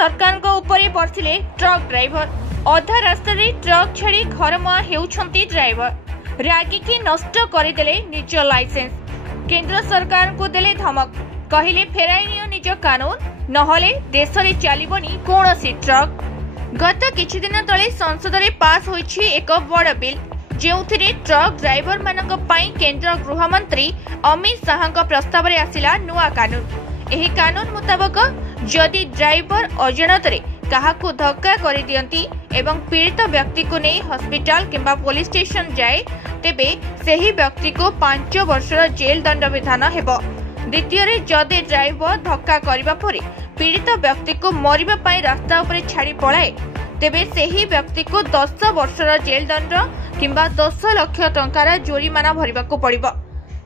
सरकार बर्थिले truck driver अधा रास्ता ट्रक छाड़ी घरमुआ हेउछंती ड्राइवर रागिकी नष्ट करदेले निज लाइसेंस। केंद्र सरकार को देले धमक, कहिले फेराई नियो निज कानून नहले देश रे चलिबनी कोनोसी ट्रक। गत किछि दिन तले संसद रे पास होईछि एक बड़ बिल जेउथिरे ट्रक ड्राइवर मानक पई केंद्र गृह मंत्री अमित शाह प्रस्ताव रे आसिला नुआ कानून। एही कानून मुताबक जदि ड्राइवर अजाणत काहाकू धक्का कर दियंती एवं पीड़ित व्यक्ति को नहीं हॉस्पिटल किंबा पुलिस स्टेशन जाए तेबे सेही व्यक्ति को 5 वर्षर जेल दंड विधान हेबो। द्वितीय जदि ड्राइवर धक्का करबा परे पीड़ित व्यक्ति को मरिबा पई रास्ता उपरे छाड़ी पलाए तेबे सेही व्यक्ति को 10 वर्षर जेल दंड किंबा 10 लाख टंकार जोरिमाना भरिबाकू पड़िबो।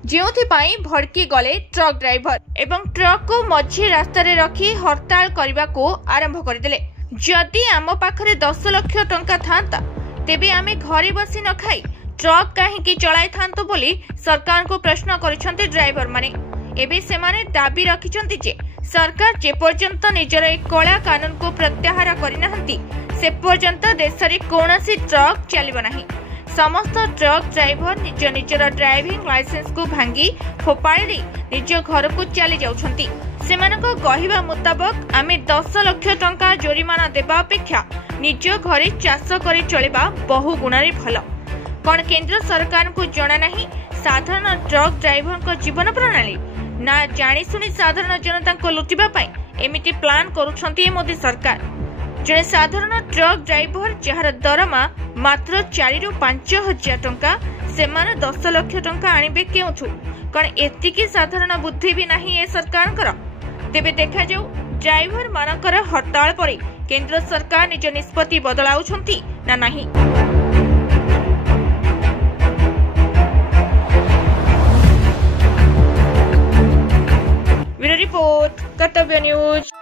जेउथिपाई भड़की गले ट्रक ड्राइवर एवं ट्रक को मझी रास्ता रे रखी हड़ताल करने को आरंभ करदेले। जदि आम पाखरे 10 लाख टंका थांता तेबे आमे घरे बसी न खाई ट्रक काहेकि चलाई थांतो बोली सरकार को प्रश्न करिसंते ड्राइवर माने। एबे सेमाने दाबी रखिसंती जे सरकार जे पर्यंत निजर एक कला कानून को प्रत्याहार करिनाहंती से पर्यंत देश रे कोनोसी ट्रक चलिबो नाही। समस्त ट्रक ड्राइवर निज निजर ड्राइविंग लाइसेंस को भांगी फोपाड़ी निज घर को चली जाउछंती। सेमानक कहिबा मुताबक आमे 10 लाख टंका जोरिमाना देबा अपेक्षा निज घरे चाष करे चलेबा बहु गुणारे भल। कोन केंद्र सरकार को जणा नाही साधारण ट्रक ड्राइवर को जीवन प्रणाली ना जानी सुनी साधारण जनता को लुटिबा पई एमिति प्लान करूछंती मोदी सरकार। जड़े साधारण ट्रक ड्राइवर जार दरमा मात्र 4 ରୁ 5 हजार टंका सेमाने 10 लाख टंका आनिबे केउठु? कण एतिकी साधारण बुद्धि भी नाही ए सरकार। तेबे देखा जाऊ ड्राइवर मानकर हड़ताल परे केंद्र सरकार निज निष्पत्ति बदलाउछंती ना नाही। ब्यूरो रिपोर्ट कर्तव्य न्यूज।